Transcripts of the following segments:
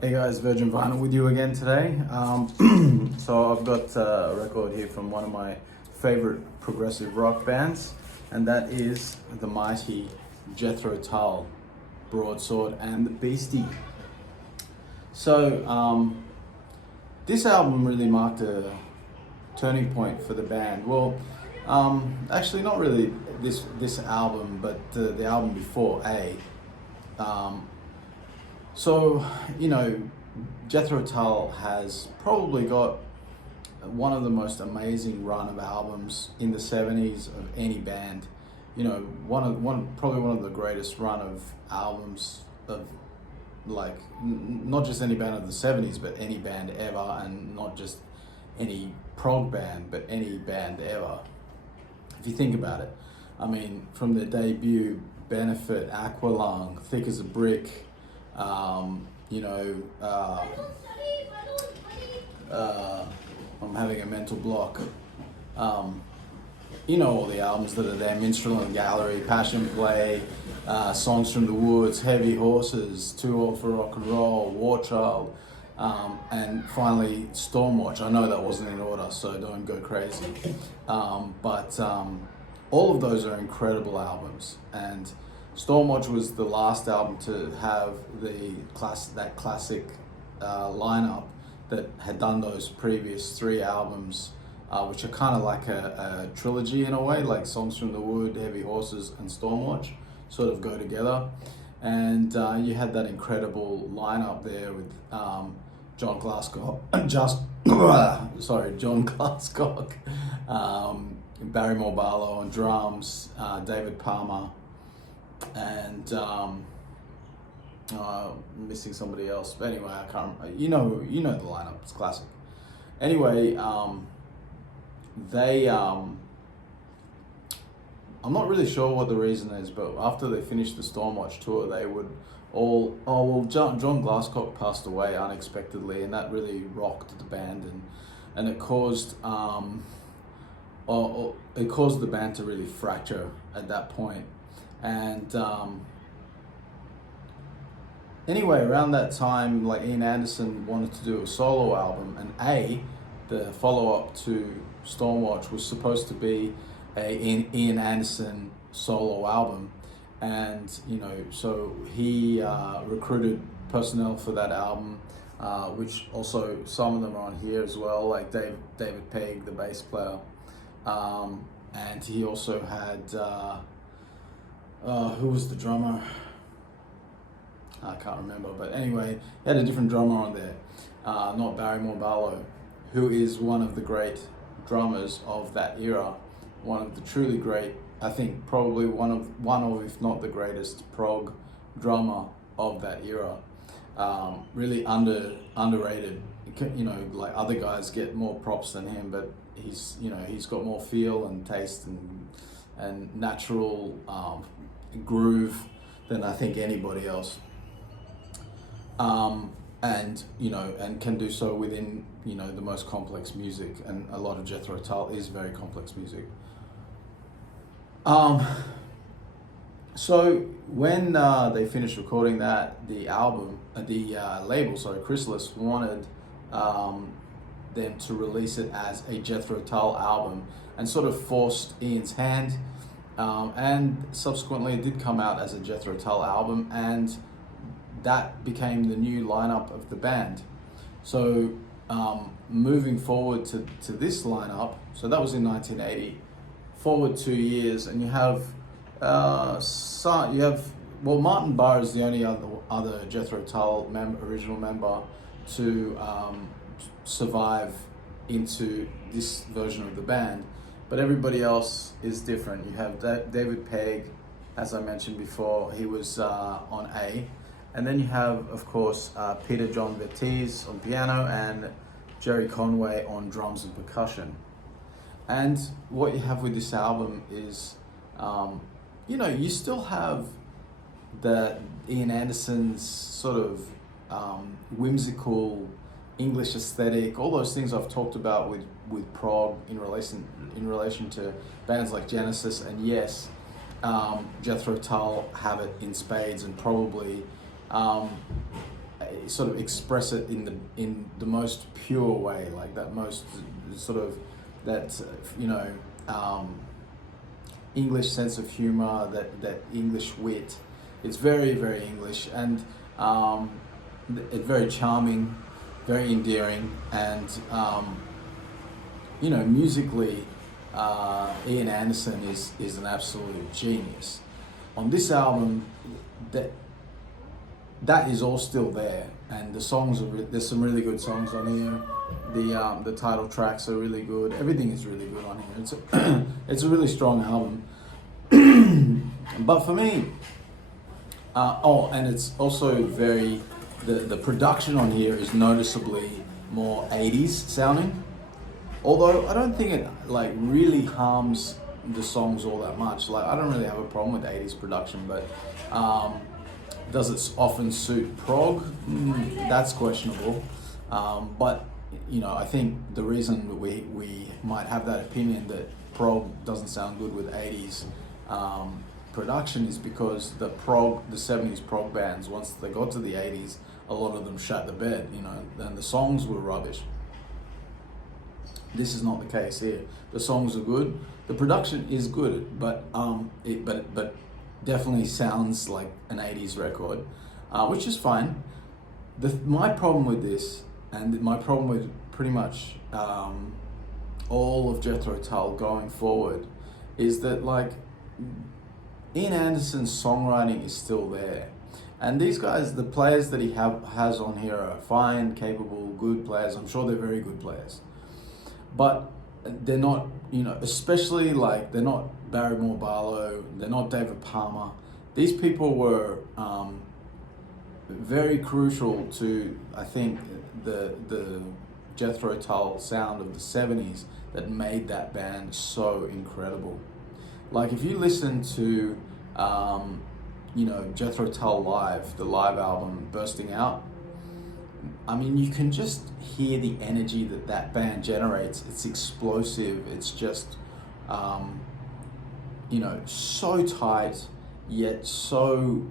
Hey guys, Virgin Vinyl with you again today. So I've got a record here from one of my favorite progressive rock bands, and that is the mighty Jethro Tull, Broadsword, and the Beastie. So this album really marked a turning point for the band. Well, actually not really this album, but the album before, So, Jethro Tull has probably got one of the most amazing run of albums in the 70s of any band. Probably one of the greatest run of albums of not just any band of the 70s, but any band ever, and not just any prog band, but any band ever. If you think about it, I mean, from their debut, Benefit, Aqualung, Thick as a Brick, I'm having a mental block. All the albums that are there: Minstrel and Gallery, Passion Play, Songs from the Woods, Heavy Horses, Too Old for Rock and Roll, War Child, and finally Stormwatch. I know that wasn't in order, so don't go crazy. But all of those are incredible albums, and Stormwatch was the last album to have that classic lineup that had done those previous three albums, which are kind of like a trilogy in a way, like Songs from the Wood, Heavy Horses, and Stormwatch sort of go together. And you had that incredible lineup there with John Glasscock, John Glasscock, Barrymore Barlow on drums, David Palmer, and missing somebody else. But anyway, I can't remember. You know the lineup. It's classic. Anyway, they I'm not really sure what the reason is, but after they finished the Stormwatch tour, they would John Glasscock passed away unexpectedly, and that really rocked the band, and it caused the band to really fracture at that point. And anyway, around that time, like, Ian Anderson wanted to do a solo album, and the follow-up to Stormwatch was supposed to be an Ian Anderson solo album, and so he recruited personnel for that album, which also some of them are on here as well, like David Pegg, the bass player, and he also had who was the drummer? I can't remember, but anyway, he had a different drummer on there, not Barrymore Barlow, who is one of the great drummers of that era, one of the truly great, I think probably one of if not the greatest prog drummer of that era. Really underrated. Like, other guys get more props than him, but he's got more feel and taste and natural groove than I think anybody else, and can do so within the most complex music, and a lot of Jethro Tull is very complex music. So when they finished recording that, the label, Chrysalis, wanted them to release it as a Jethro Tull album, and sort of forced Ian's hand. And subsequently it did come out as a Jethro Tull album, and that became the new lineup of the band. So moving forward to this lineup, so that was in 1980, forward 2 years, and you have Martin Barre is the only other Jethro Tull original member to survive into this version of the band. But everybody else is different. You have David Pegg, as I mentioned before, he was on A. And then you have, of course, Peter John Vertise on piano and Jerry Conway on drums and percussion. And what you have with this album is, you still have the Ian Anderson's sort of whimsical English aesthetic, all those things I've talked about with prog in relation to bands like Genesis, and yes, Jethro Tull have it in spades, and probably sort of express it in the most pure way, like that most sort of that English sense of humor, that English wit. It's very, very English, and it's very charming, very endearing, and musically, Ian Anderson is an absolute genius. On this album, that is all still there, and the songs there's some really good songs on here. The title tracks are really good. Everything is really good on here. It's a really strong album. But for me, and it's also the production on here is noticeably more 80s sounding. Although I don't think it like really harms the songs all that much. Like I don't really have a problem with 80s production, but does it often suit prog? That's questionable. But I think the reason we might have that opinion that prog doesn't sound good with 80s production is because the 70s prog bands, once they got to the 80s, a lot of them shut the bed, and the songs were rubbish. This is not the case here. The songs are good, the production is good, but but definitely sounds like an 80s record, which is fine. My problem with this, and my problem with pretty much all of Jethro Tull going forward, is that like Ian Anderson's songwriting is still there, and these guys, the players that he has on here, are fine, capable, good players. I'm sure they're very good players, but they're not, especially like they're not Barrymore Barlow, they're not David Palmer. These people were very crucial to, I think, the Jethro Tull sound of the 70s that made that band so incredible. Like if you listen to Jethro Tull live, the live album Bursting Out, I mean, you can just hear the energy that band generates. It's explosive. It's just, so tight, yet so,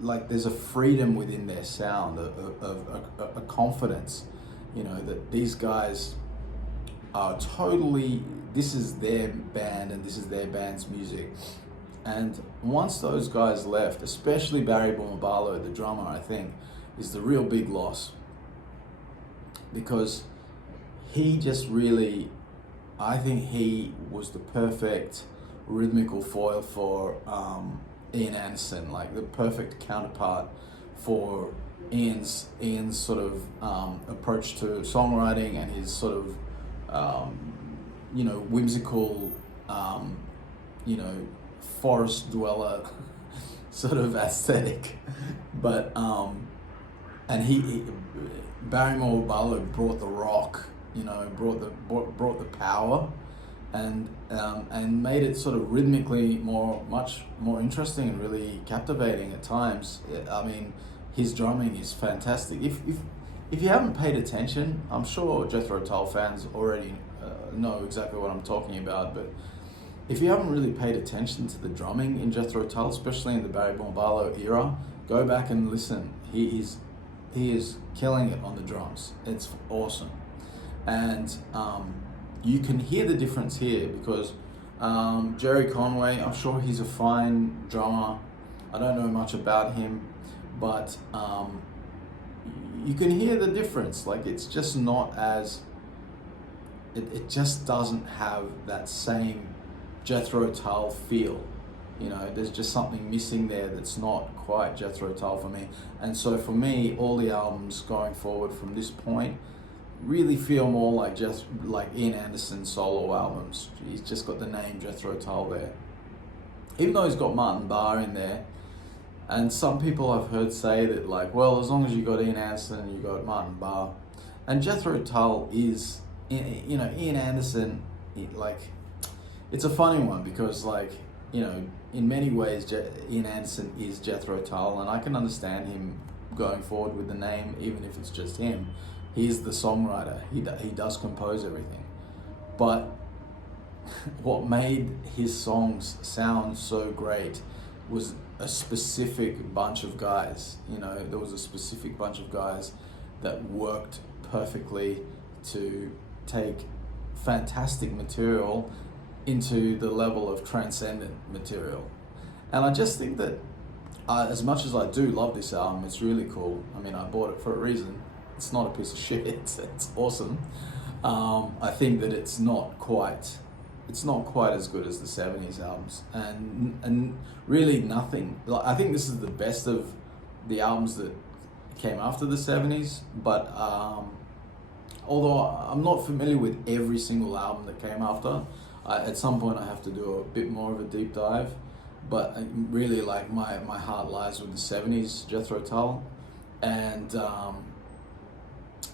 like, there's a freedom within their sound, a confidence, that these guys are totally, this is their band and this is their band's music. And once those guys left, especially Barrymore Barlow, the drummer, I think, is the real big loss. Because he just really, I think he was the perfect rhythmical foil for Ian Anderson, like the perfect counterpart for Ian's sort of approach to songwriting and his sort of whimsical forest dweller sort of aesthetic, but and he Barrymore Barlow brought the rock, brought the power, and made it sort of rhythmically much more interesting and really captivating at times. I mean, his drumming is fantastic. If you haven't paid attention, I'm sure Jethro Tull fans already know exactly what I'm talking about, but if you haven't really paid attention to the drumming in Jethro Tull, especially in the Barrymore Barlow era, go back and listen. He is killing it on the drums. It's awesome. And you can hear the difference here because Jerry Conway, I'm sure he's a fine drummer. I don't know much about him, but you can hear the difference. Like, it's just not as, it just doesn't have that same Jethro Tull feel. There's just something missing there that's not quite Jethro Tull for me. And so for me, all the albums going forward from this point really feel more like Ian Anderson solo albums. He's just got the name Jethro Tull there. Even though he's got Martin Barr in there, and some people I've heard say that, like, well, as long as you got Ian Anderson, you got Martin Barr. And Jethro Tull is, Ian Anderson, it's a funny one because, in many ways, Ian Anderson is Jethro Tull, and I can understand him going forward with the name, even if it's just him. He's the songwriter. He does compose everything. But what made his songs sound so great was a specific bunch of guys. You know, there was a specific bunch of guys that worked perfectly to take fantastic material into the level of transcendent material. And I just think that as much as I do love this album, it's really cool. I mean, I bought it for a reason. It's not a piece of shit. It's awesome. I think that it's not quite as good as the '70s albums, and really nothing. Like, I think this is the best of the albums that came after the '70s. But although I'm not familiar with every single album that came after, at some point I have to do a bit more of a deep dive. But really, like, my heart lies with the '70s Jethro Tull, and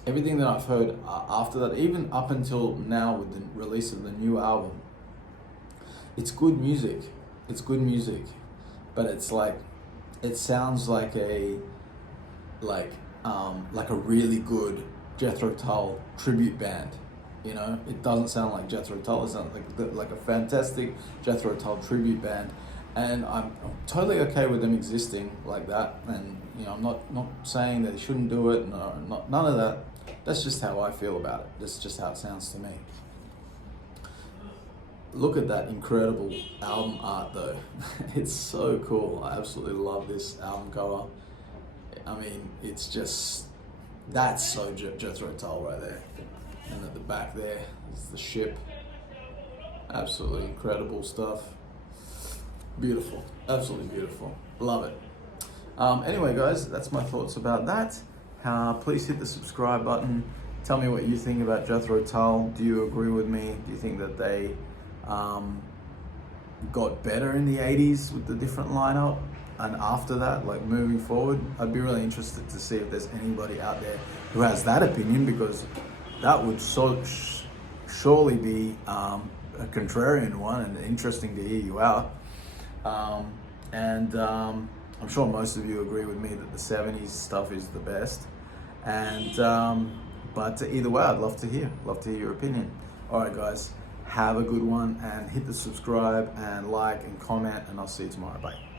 everything that I've heard after that, even up until now with the release of the new album, it's good music. It's good music, but it's like, it sounds like a really good Jethro Tull tribute band. You know, it doesn't sound like Jethro Tull. It sounds like a fantastic Jethro Tull tribute band, and I'm totally okay with them existing like that. And you know, I'm not saying that they shouldn't do it. No, none of that. That's just how I feel about it. That's just how it sounds to me. Look at that incredible album art though. It's so cool. I absolutely love this album cover. I mean, it's just, that's so Jethro Tull right there. And at the back there is the ship. Absolutely incredible stuff. Beautiful. Absolutely beautiful. Love it. Anyway, guys, that's my thoughts about that. Please hit the subscribe button. Tell me what you think about Jethro Tull. Do you agree with me? Do you think that they got better in the 80s with the different lineup? And after that, like moving forward, I'd be really interested to see if there's anybody out there who has that opinion, because that would surely be a contrarian one and interesting to hear you out. I'm sure most of you agree with me that the '70s stuff is the best. And but either way, I'd love to hear your opinion. All right, guys, have a good one, and hit the subscribe and like and comment, and I'll see you tomorrow. Bye.